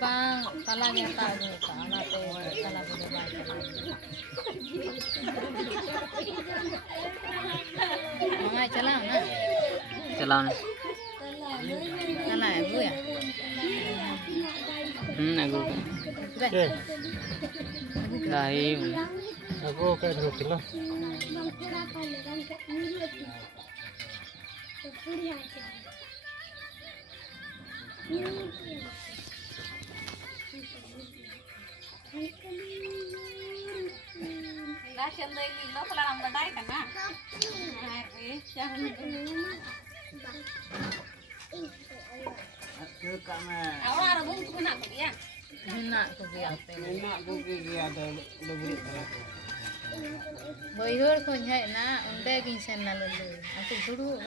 bang salah nyata aja kak anak teh salah boleh baca mangai celang na चलाओ salah ibu ya aku Sudah. Rahim aku kayak dulu lah. Đã chân đây nó phải làm vào đây cả na áo ra rồi bung cái nặng cái gì nặng cái gì ada lebih. Boy hur kon hai na unde kin sen na lulu aku dulu